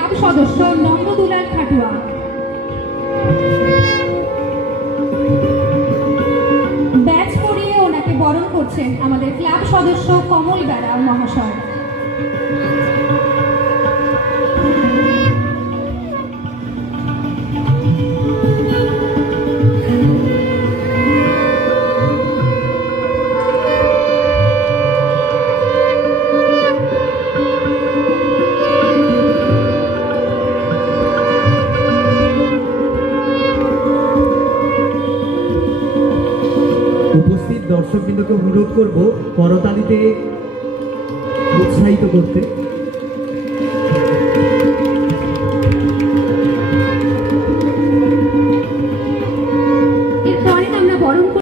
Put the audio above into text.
Club সদস্য Nandadulal Khatua. Batch পরিয়ে ওনাকে বরণ করছেন আমাদের ক্লাব সদস্য কমল বেরা মহাশয়। উপস্থিত দর্শকবৃন্দকে অনুরোধ করব করতালিতে উৎসাহিত করতে।